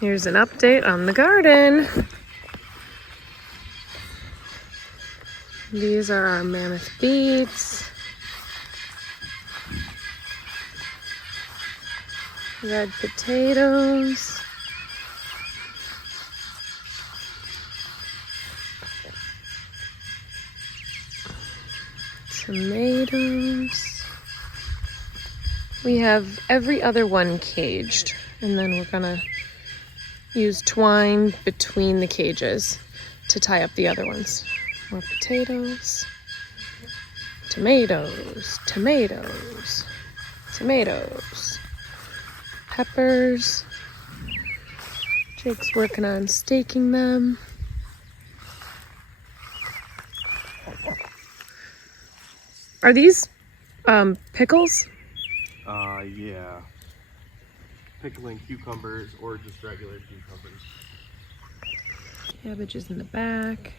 Here's an update on the garden. These are our mammoth beets. Red potatoes. Tomatoes. We have every other one caged, and then we're gonna use twine between the cages to tie up the other ones. More potatoes, tomatoes, tomatoes, tomatoes, peppers. Jake's working on staking them. Are these pickles? Yeah. Pickling cucumbers or just regular cucumbers. Cabbage is in the back.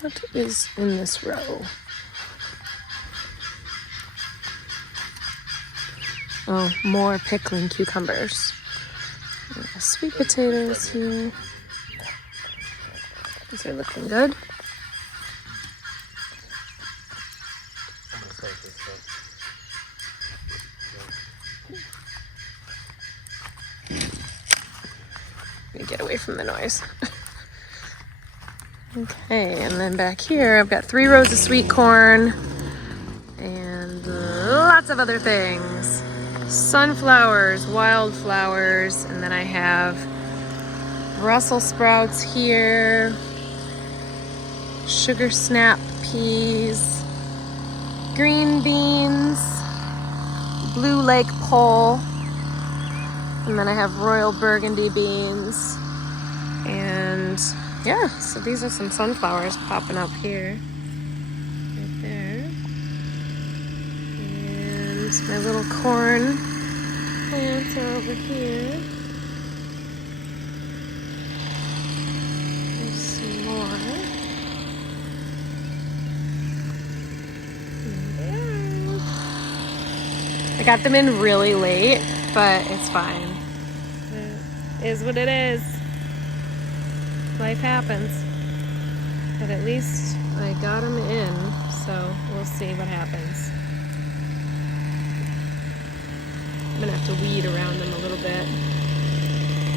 What is in this row? Oh, more pickling cucumbers. Sweet potatoes here. These are looking good. I'm gonna take this stuff. Let me get away from the noise. Okay, and then back here I've got 3 rows of sweet corn and lots of other things. Sunflowers, wildflowers, and then I have Brussels sprouts here, sugar snap peas, green beans, blue lake pole, and then I have royal burgundy beans. And yeah, so these are some sunflowers popping up here, right there. And my little corn plants are over here. There's some more. There they are. I got them in really late, but it's fine. It is what it is. Life happens. But at least I got them in, so we'll see what happens. I'm gonna have to weed around them a little bit.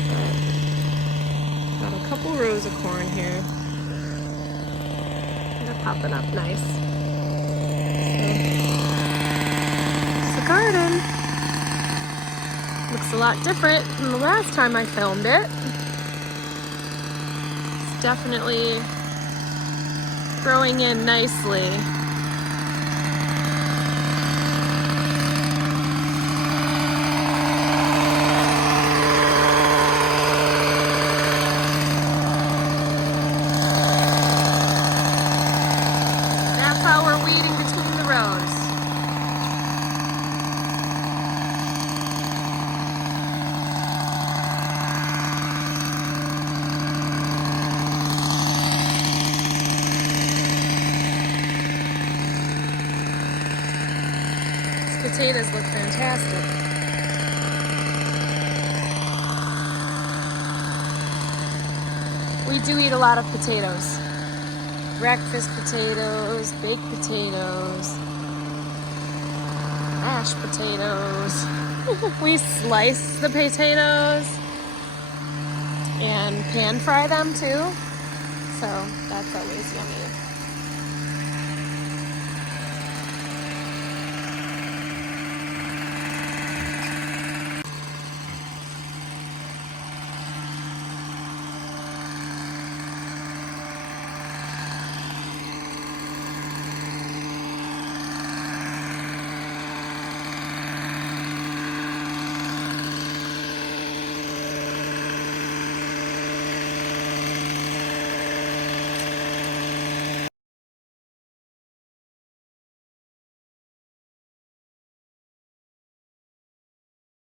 But got a couple rows of corn here. They're popping up nice. So, it's the garden. Looks a lot different from the last time I filmed it. It's definitely growing in nicely. That's how we're weeding between the rows. Potatoes look fantastic. We do eat a lot of potatoes. Breakfast potatoes, baked potatoes, mashed potatoes. We slice the potatoes and pan fry them too. So that's always yummy.